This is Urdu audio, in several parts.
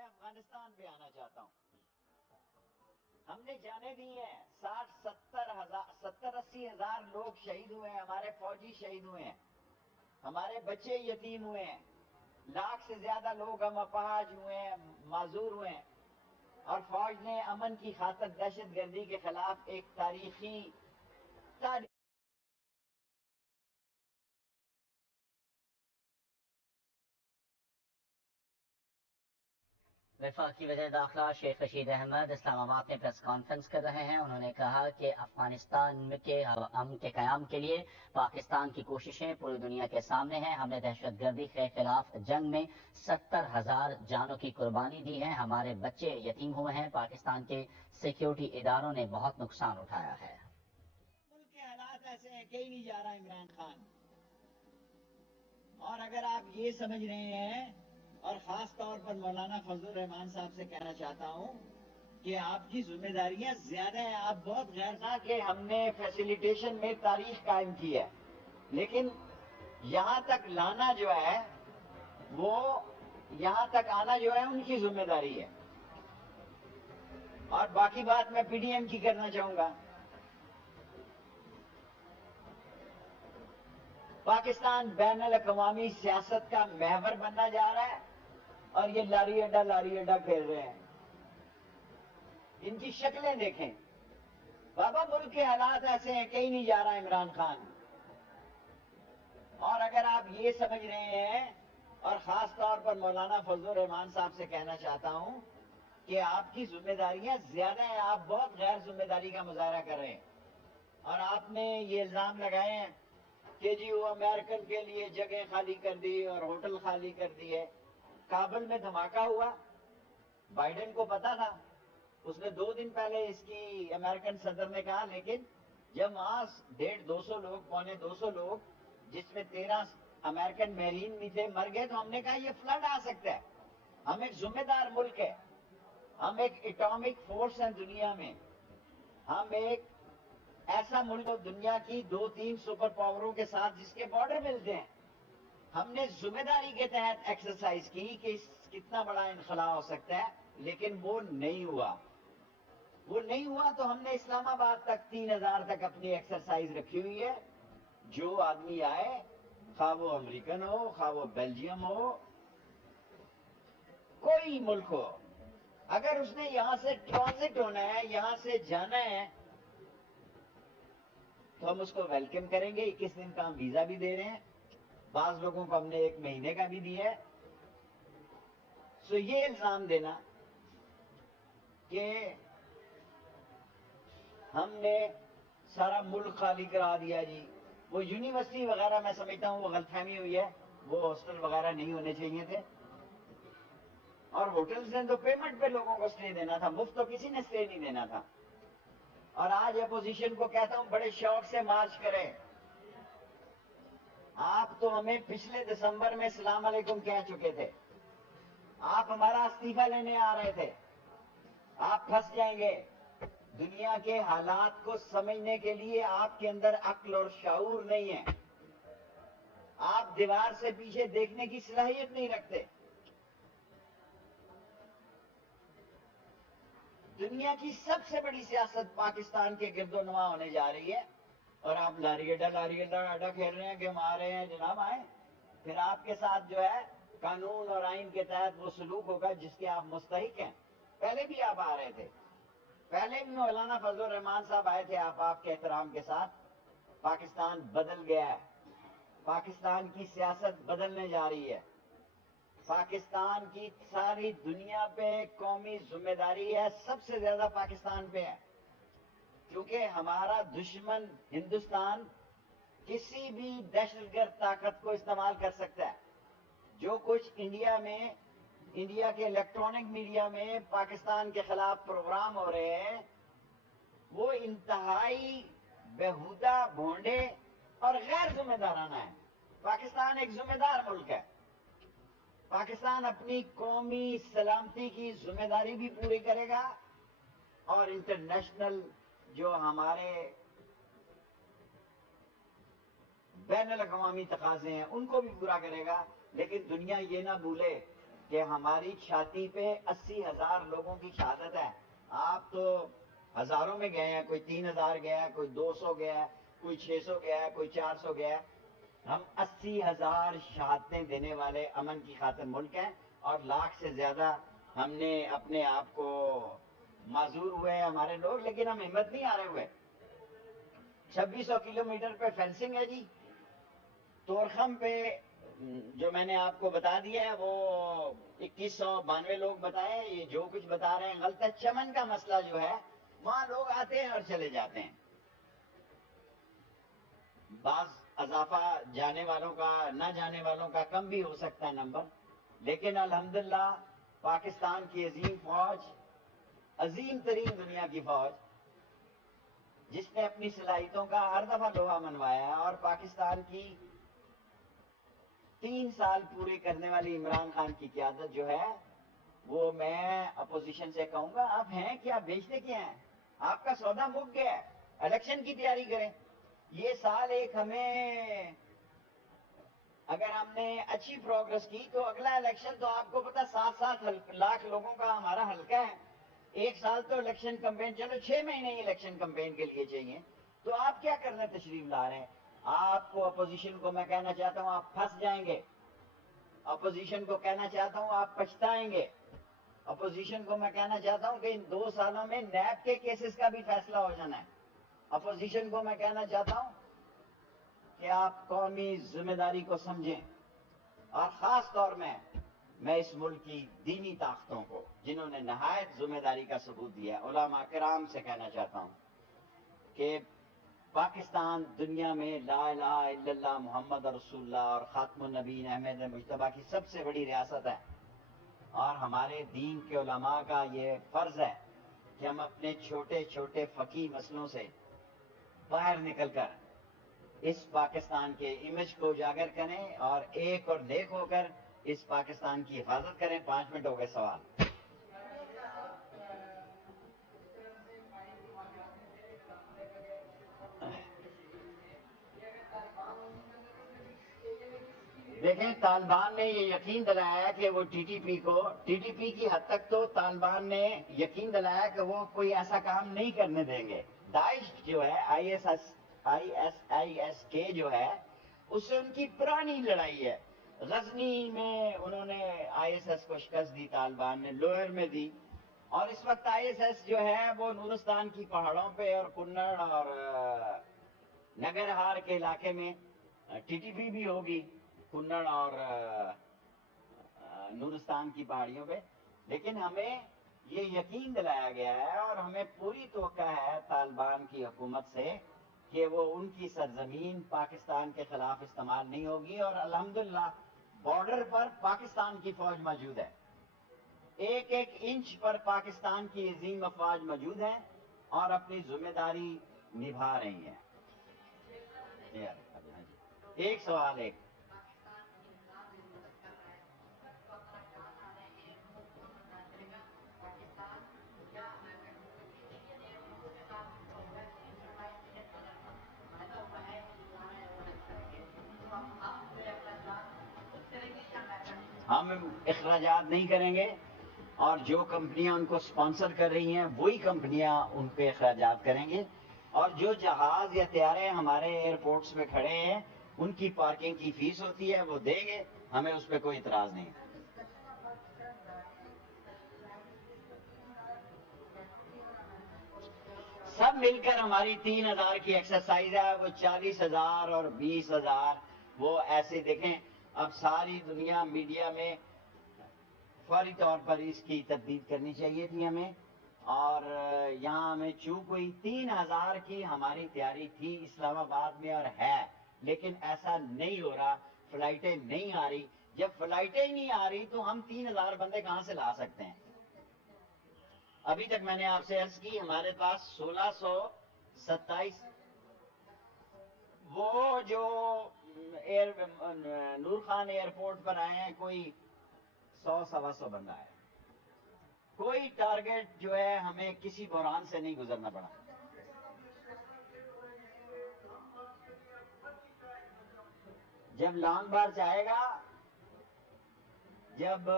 میں افغانستان پہ آنا چاہتا ہوں. ہم نے جانے دی ہیں 60-70-80 ہزار لوگ شہید ہوئے ہیں, ہمارے فوجی شہید ہوئے ہیں, ہمارے بچے یتیم ہوئے ہیں, لاکھ سے زیادہ لوگ ہم اپاہج ہوئے ہیں, معذور ہوئے ہیں, اور فوج نے امن کی خاطر دہشت گردی کے خلاف ایک تاریخی وفاقی وزیر داخلہ شیخ رشید احمد اسلام آباد میں پریس کانفرنس کر رہے ہیں. انہوں نے کہا کہ افغانستان کے امن کے قیام کے لیے پاکستان کی کوششیں پوری دنیا کے سامنے ہیں. ہم نے دہشت گردی کے خلاف جنگ میں 70,000 جانوں کی قربانی دی ہے. ہمارے بچے یتیم ہوئے ہیں. پاکستان کے سیکیورٹی اداروں نے بہت نقصان اٹھایا ہے. ملک کے حالات ایسے ہیں, کہیں نہیں جا رہا عمران خان. اور اگر آپ یہ سمجھ رہے ہیں, اور خاص طور پر مولانا فضل الرحمان صاحب سے کہنا چاہتا ہوں کہ آپ کی ذمہ داریاں زیادہ ہیں, آپ بہت غیر نہ کہ ہم نے فیسیلیٹیشن میں تاریخ قائم کی ہے, لیکن یہاں تک لانا جو ہے وہ یہاں تک آنا جو ہے ان کی ذمہ داری ہے. اور باقی بات میں پی ڈی ایم کی کرنا چاہوں گا. پاکستان بین الاقوامی سیاست کا محور بننا جا رہا ہے, اور یہ لاری اڈا کھیل رہے ہیں. ان کی شکلیں دیکھیں. بابا ملک کے حالات ایسے ہیں, کہیں نہیں جا رہا عمران خان. اور اگر آپ یہ سمجھ رہے ہیں, اور خاص طور پر مولانا فضل الرحمان صاحب سے کہنا چاہتا ہوں کہ آپ کی ذمہ داریاں زیادہ ہیں, آپ بہت غیر ذمہ داری کا مظاہرہ کر رہے ہیں. اور آپ نے یہ الزام لگائے ہیں کہ جی وہ امریکن کے لیے جگہ خالی کر دی اور ہوٹل خالی کر دیے. کابل میں دھماکہ ہوا, بائیڈن کو پتا تھا, اس نے 2 دن پہلے اس کی امریکن صدر نے کہا, لیکن جب وہاں 150-200 لوگ, 250 لوگ, جس میں 13 امریکن میرین بھی تھے, مر گئے, تو ہم نے کہا یہ فلڈ آ سکتا ہے. ہم ایک ذمہ دار ملک ہے, ہم ایک ایٹامک فورس ہیں دنیا میں, ہم ایک ایسا ملک دنیا کی 2-3 سپر پاوروں کے ساتھ جس کے بارڈر ملتے ہیں. ہم نے ذمہ داری کے تحت ایکسرسائز کی کہ کتنا بڑا انخلا ہو سکتا ہے, لیکن وہ نہیں ہوا. وہ نہیں ہوا تو ہم نے اسلام آباد تک 3,000 تک اپنی ایکسرسائز رکھی ہوئی ہے. جو آدمی آئے, خواہ وہ امریکن ہو, خواہ وہ بیلجیم ہو, کوئی ملک ہو, اگر اس نے یہاں سے ٹرانزٹ ہونا ہے, یہاں سے جانا ہے, تو ہم اس کو ویلکم کریں گے. 21 دن کا ہم ویزا بھی دے رہے ہیں, بعض لوگوں کو ہم نے 1 مہینے کا بھی دیا ہے. سو یہ الزام دینا کہ ہم نے سارا ملک خالی کرا دیا, جی وہ یونیورسٹی وغیرہ میں سمجھتا ہوں وہ غلط فہمی ہوئی ہے, وہ ہاسٹل وغیرہ نہیں ہونے چاہیے تھے. اور ہوٹلز نے تو پیمنٹ پہ لوگوں کو سٹے دینا تھا, مفت تو کسی نے سٹے نہیں دینا تھا. اور آج اپوزیشن کو کہتا ہوں بڑے شوق سے مارچ کریں. آپ تو ہمیں پچھلے دسمبر میں السلام علیکم کہہ چکے تھے, آپ ہمارا استعفیٰ لینے آ رہے تھے. آپ پھنس جائیں گے. دنیا کے حالات کو سمجھنے کے لیے آپ کے اندر عقل اور شعور نہیں ہے, آپ دیوار سے پیچھے دیکھنے کی صلاحیت نہیں رکھتے. دنیا کی سب سے بڑی سیاست پاکستان کے گرد و نواح ہونے جا رہی ہے, اور آپ لاری اڈا کھیل رہے ہیں کہ ہم آ رہے ہیں. جناب آئیں, پھر آپ کے ساتھ جو ہے قانون اور آئین کے تحت وہ سلوک ہوگا جس کے آپ مستحق ہیں. پہلے بھی آپ آ رہے تھے, پہلے بھی مولانا فضل الرحمان صاحب آئے تھے آپ کے احترام کے ساتھ. پاکستان بدل گیا ہے, پاکستان کی سیاست بدلنے جا رہی ہے. پاکستان کی ساری دنیا پہ قومی ذمہ داری ہے, سب سے زیادہ پاکستان پہ ہے, کیونکہ ہمارا دشمن ہندوستان کسی بھی دہشت گرد طاقت کو استعمال کر سکتا ہے. جو کچھ انڈیا کے الیکٹرانک میڈیا میں پاکستان کے خلاف پروگرام ہو رہے ہیں, وہ انتہائی بیہودہ, بھونڈے اور غیر ذمہ دارانہ ہے. پاکستان ایک ذمہ دار ملک ہے. پاکستان اپنی قومی سلامتی کی ذمہ داری بھی پوری کرے گا, اور انٹرنیشنل جو ہمارے بین الاقوامی تقاضے ہیں ان کو بھی پورا کرے گا. لیکن دنیا یہ نہ بھولے کہ ہماری چھاتی پہ 80,000 لوگوں کی شہادت ہے. آپ تو ہزاروں میں گئے ہیں, کوئی 3,000 گیا ہے, کوئی 200 گیا ہے, کوئی 600 گیا ہے, کوئی 400 گیا ہے. ہم 80,000 شہادتیں دینے والے امن کی خاطر ملک ہیں, اور لاکھ سے زیادہ ہم نے اپنے آپ کو معذور ہوئے ہیں ہمارے لوگ, لیکن ہم ہمت نہیں ہارے ہوئے. 2600 کلومیٹر پہ فینسنگ ہے جی. تورخم پہ جو میں نے آپ کو بتا دیا ہے وہ 2192 لوگ بتائے, یہ جو کچھ بتا رہے ہیں غلط ہے. چمن کا مسئلہ جو ہے وہاں لوگ آتے ہیں اور چلے جاتے ہیں. بعض اضافہ جانے والوں کا, نہ جانے والوں کا کم بھی ہو سکتا ہے نمبر, لیکن الحمدللہ پاکستان کی عظیم فوج, عظیم ترین دنیا کی فوج, جس نے اپنی صلاحیتوں کا ہر دفعہ لوہا منوایا ہے, اور پاکستان کی 3 سال پورے کرنے والی عمران خان کی قیادت جو ہے, وہ میں اپوزیشن سے کہوں گا آپ ہیں کیا, بیچتے کیا ہیں؟ آپ کا سودا مک گیا ہے, الیکشن کی تیاری کریں. یہ سال ایک ہمیں, اگر ہم نے اچھی پروگرس کی تو اگلا الیکشن تو آپ کو پتا 7 لاکھ لوگوں کا ہمارا حلقہ ہے. ایک سال تو الیکشن کمپین, چلو 6 مہینے ہی الیکشن کمپین کے لیے چاہیے. تو آپ کیا کرنا تشریف لا رہے ہیں؟ آپ کو اپوزیشن کو میں کہنا چاہتا ہوں آپ پھنس جائیں گے. اپوزیشن کو کہنا چاہتا ہوں آپ پچھتائیں گے. اپوزیشن کو میں کہنا چاہتا ہوں کہ ان 2 سالوں میں نیب کے کیسز کا بھی فیصلہ ہو جانا ہے. اپوزیشن کو میں کہنا چاہتا ہوں کہ آپ قومی ذمہ داری کو سمجھیں, اور خاص طور میں اس ملک کی دینی طاقتوں کو جنہوں نے نہایت ذمہ داری کا ثبوت دیا, علماء کرام سے کہنا چاہتا ہوں کہ پاکستان دنیا میں لا الہ الا اللہ محمد رسول اللہ اور خاتم النبیین احمد مجتبیٰ کی سب سے بڑی ریاست ہے, اور ہمارے دین کے علماء کا یہ فرض ہے کہ ہم اپنے چھوٹے چھوٹے فقہی مسئلوں سے باہر نکل کر اس پاکستان کے امیج کو اجاگر کریں, اور ایک اور نیک ہو کر اس پاکستان کی حفاظت کریں. 5 منٹ ہو گئے, سوال. دیکھیں, طالبان نے یہ یقین دلایا کہ وہ ٹی ٹی پی کی حد تک تو طالبان نے یقین دلایا کہ وہ کوئی ایسا کام نہیں کرنے دیں گے. داعش جو ہے, آئی ایس کے جو ہے, اس سے ان کی پرانی لڑائی ہے. غزنی میں انہوں نے آئی ایس ایس کو شکست دی, طالبان نے لوئر میں دی, اور اس وقت آئی ایس ایس جو ہے وہ نورستان کی پہاڑوں پہ اور کنڑ اور نگرہار کے علاقے میں ٹی ٹی پی بھی ہوگی, کنڑ اور نورستان کی پہاڑیوں پہ. لیکن ہمیں یہ یقین دلایا گیا ہے, اور ہمیں پوری توقع ہے طالبان کی حکومت سے کہ وہ ان کی سرزمین پاکستان کے خلاف استعمال نہیں ہوگی. اور الحمدللہ بارڈر پر پاکستان کی فوج موجود ہے, ایک ایک انچ پر پاکستان کی عظیم افواج موجود ہیں اور اپنی ذمہ داری نبھا رہی ہیں. ایک سوال, ایک ہم اخراجات نہیں کریں گے, اور جو کمپنیاں ان کو سپانسر کر رہی ہیں وہی کمپنیاں ان پہ اخراجات کریں گے, اور جو جہاز یا طیارے ہمارے ایئرپورٹس پہ کھڑے ہیں ان کی پارکنگ کی فیس ہوتی ہے وہ دیں گے, ہمیں اس پہ کوئی اعتراض نہیں. سب مل کر ہماری 3,000 کی ایکسرسائز ہے, وہ 40,000 اور 20,000, وہ ایسے دیکھیں. اب ساری دنیا میڈیا میں فوری طور پر اس کی تردید کرنی چاہیے تھی ہمیں, اور یہاں ہمیں چوک ہوئی. 3,000 کی ہماری تیاری تھی اسلام آباد میں اور ہے, لیکن ایسا نہیں ہو رہا, فلائٹیں نہیں آ رہی. جب فلائٹیں ہی نہیں آ رہی تو ہم 3,000 بندے کہاں سے لا سکتے ہیں؟ ابھی تک میں نے آپ سے عرض کی ہمارے پاس 1627, وہ جو نور خان ایئرپورٹ پر آئے ہیں کوئی 100-125 بندہ ہے. کوئی ٹارگٹ جو ہے ہمیں کسی بحران سے نہیں گزرنا پڑا. جب لانگ مارچ آئے گا, جب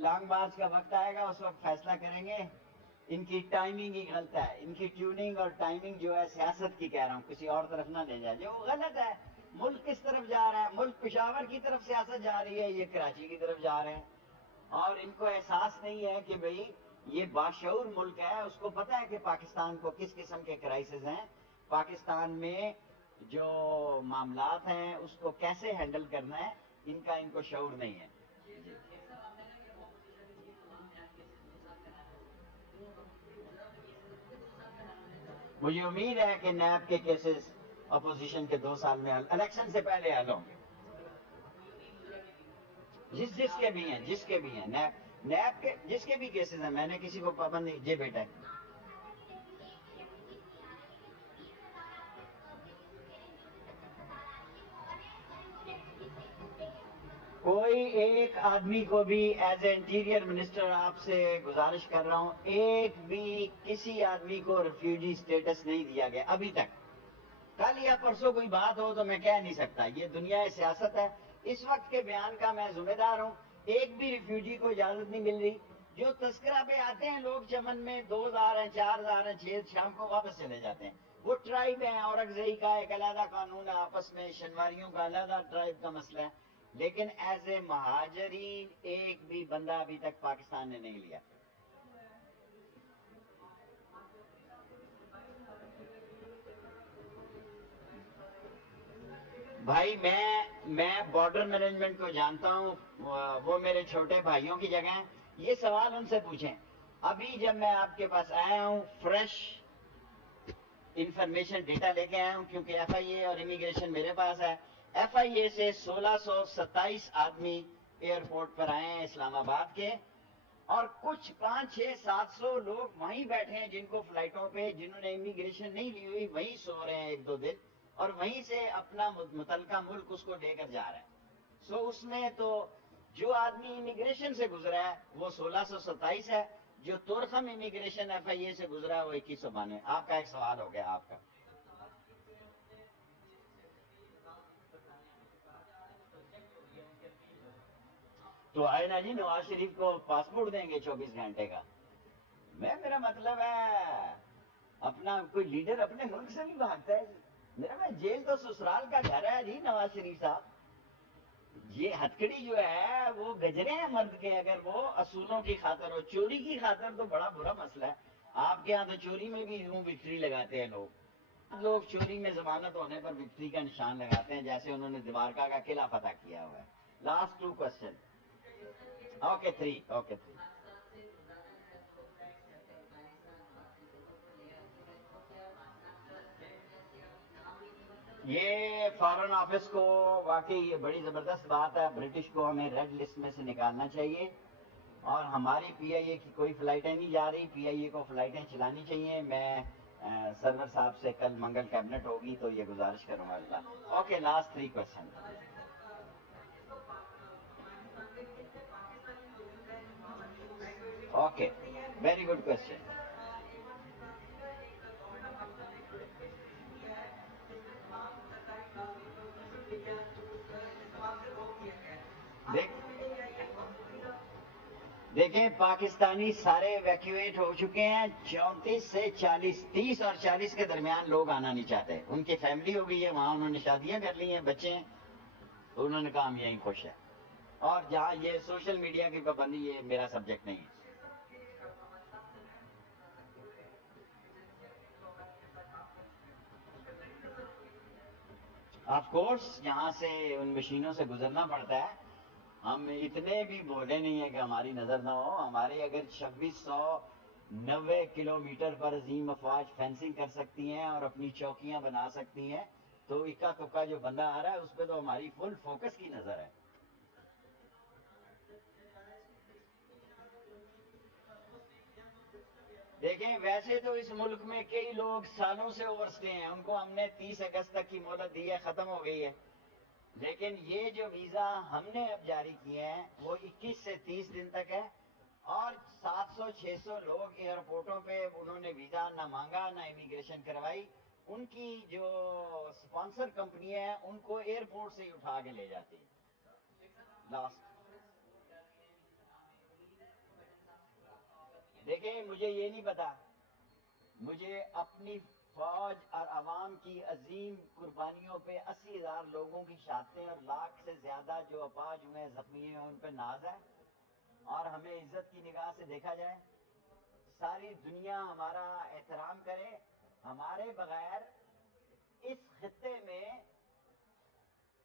لانگ مارچ کا وقت آئے گا اس وقت فیصلہ کریں گے. ان کی ٹائمنگ ہی غلط ہے, ان کی ٹیوننگ اور ٹائمنگ جو ہے سیاست کی کہہ رہا ہوں, کسی اور طرف نہ لے جائے, جو غلط ہے. ملک کس طرف جا رہا ہے؟ ملک پشاور کی طرف سیاست جا رہی ہے, یہ کراچی کی طرف جا رہے ہیں. اور ان کو احساس نہیں ہے کہ بھئی یہ باشعور ملک ہے, اس کو پتہ ہے کہ پاکستان کو کس قسم کے کرائسس ہیں, پاکستان میں جو معاملات ہیں اس کو کیسے ہینڈل کرنا ہے, ان کو شعور نہیں ہے. جی. مجھے امید ہے کہ نیب کے کیسز اپوزیشن کے 2 سال میں الیکشن سے پہلے حل ہوں گے. جس کے بھی ہیں, نیب کے جس کے بھی کیسز ہیں, میں نے کسی کو پابند نہیں. جی بیٹا, کوئی ایک آدمی کو بھی ایز اے انٹیریئر منسٹر آپ سے گزارش کر رہا ہوں, ایک بھی کسی آدمی کو ریفیوجی اسٹیٹس نہیں دیا گیا ابھی تک. کل یا پرسوں کوئی بات ہو تو میں کہہ نہیں سکتا, یہ دنیا سیاست ہے. اس وقت کے بیان کا میں ذمہ دار ہوں. ایک بھی ریفیوجی کو اجازت نہیں مل رہی. جو تذکرہ پہ آتے ہیں لوگ چمن میں, 2,000 ہیں, 4,000 ہیں, 6 شام کو واپس چلے جاتے ہیں. وہ ٹرائب ہیں, اورکزئی کا ایک علیحدہ قانون ہے, آپس میں شنواریوں کا علیحدہ ٹرائب کا مسئلہ ہے. لیکن ایز اے مہاجرین ایک بھی بندہ ابھی تک پاکستان نے نہیں لیا. بھائی میں بارڈر مینجمنٹ کو جانتا ہوں, وہ میرے چھوٹے بھائیوں کی جگہ ہیں. یہ سوال ان سے پوچھیں. ابھی جب میں آپ کے پاس آیا ہوں فریش انفارمیشن ڈیٹا لے کے آیا ہوں, کیونکہ ایف آئی اے اور امیگریشن میرے پاس ہے. ایف آئی اے سے 1,627 آدمی ایئرپورٹ پر آئے ہیں اسلام آباد کے, اور کچھ 500-600-700 لوگ وہیں بیٹھے ہیں جن کو فلائٹوں پہ, جنہوں نے امیگریشن نہیں لی ہوئی, وہیں سو رہے ہیں 1-2 دن, اور وہیں سے اپنا متعلقہ ملک اس کو لے کر جا رہا ہے. سو اس میں تو جو آدمی امیگریشن سے گزرا ہے وہ 1,627 ہے, جو تورخم امیگریشن ایف آئی اے سے گزرا ہے وہ 2,192. آپ کا ایک سوال ہو گیا آپ کا. تو آئے نا جی, نواز شریف کو پاسپورٹ دیں گے 24 گھنٹے کا. میرا مطلب ہے اپنا کوئی لیڈر اپنے ملک سے نہیں بھاگتا ہے. میرا میں جیل تو سسرال کا گھر ہے جی نواز شریف صاحب. یہ ہتکڑی جو ہے وہ گجرے ہیں مرد کے, اگر وہ اصولوں کی خاطر ہو, چوری کی خاطر تو بڑا برا مسئلہ ہے. آپ کے یہاں تو چوری میں بھی یوں وکٹری لگاتے ہیں لوگ. لوگ چوری میں ضمانت ہونے پر وکٹری کا نشان لگاتے ہیں, جیسے انہوں نے دیوارکا کا قلعہ فتح کیا ہوا ہے. Last 2 question. اوکے 3. اوکے 3. یہ فارن آفس کو واقعی یہ بڑی زبردست بات ہے. برٹش کو ہمیں ریڈ لسٹ میں سے نکالنا چاہیے, اور ہماری پی آئی اے کی کوئی فلائٹیں نہیں جا رہی. پی آئی اے کو فلائٹیں چلانی چاہیے. میں سرور صاحب سے کل منگل کیبنٹ ہوگی تو یہ گزارش کروں گا. اللہ. Okay, last 3 question. Okay, very good question. دیکھیں پاکستانی سارے ایویکیویٹ ہو چکے ہیں. 34 سے 40, 30 اور 40 کے درمیان لوگ آنا نہیں چاہتے. ان کی فیملی ہو گئی ہے وہاں, انہوں نے شادیاں کر لی ہیں, بچے ہیں, تو انہوں نے کہا ہم یہیں خوش ہیں. اور جہاں یہ سوشل میڈیا کی پابندی, یہ میرا سبجیکٹ نہیں ہے. آف کورس یہاں سے ان مشینوں سے گزرنا پڑتا ہے. ہم اتنے بھی بھولے نہیں ہیں کہ ہماری نظر نہ ہو. ہماری اگر 2690 کلومیٹر پر عظیم افواج فینسنگ کر سکتی ہیں اور اپنی چوکیاں بنا سکتی ہیں, تو اکا تکا جو بندہ آ رہا ہے اس پہ تو ہماری فل فوکس کی نظر ہے. دیکھیں ویسے تو اس ملک میں کئی لوگ سالوں سے اوور سٹے ہیں, ان کو ہم نے 30 اگست تک کی مہلت دی ہے, ختم ہو گئی ہے. لیکن یہ جو ویزا ہم نے اب جاری کیے ہیں وہ 21 سے 30 دن تک ہے, اور 700-600 لوگ ایئرپورٹوں پہ انہوں نے ویزا نہ مانگا نہ امیگریشن کروائی. ان کی جو سپانسر کمپنی ہیں ان کو ایئرپورٹ سے ہی اٹھا کے لے جاتی. لاسٹ دیکھیں مجھے یہ نہیں پتا، مجھے اپنی فوج اور عوام کی عظیم قربانیوں پہ 80,000 لوگوں کی شہادتیں اور لاکھ سے زیادہ جو اپاہج ہوئے زخمی ہیں ان پہ ناز ہے، اور ہمیں عزت کی نگاہ سے دیکھا جائے، ساری دنیا ہمارا احترام کرے، ہمارے بغیر اس خطے میں،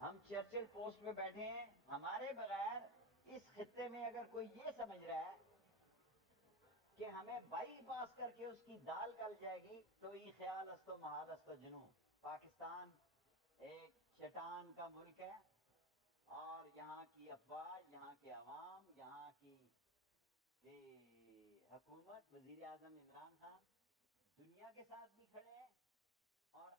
ہم چرچل پوسٹ پہ بیٹھے ہیں، ہمارے بغیر اس خطے میں اگر کوئی یہ سمجھ رہا ہے کہ ہمیں بائی پاس کر کے اس کی دال گل جائے گی، تو یہ خیال است و محال است و جنوں۔ پاکستان ایک چٹان کا ملک ہے، اور یہاں کی افواج، یہاں کے عوام، یہاں کی حکومت، وزیر اعظم عمران خان دنیا کے ساتھ بھی کھڑے ہیں اور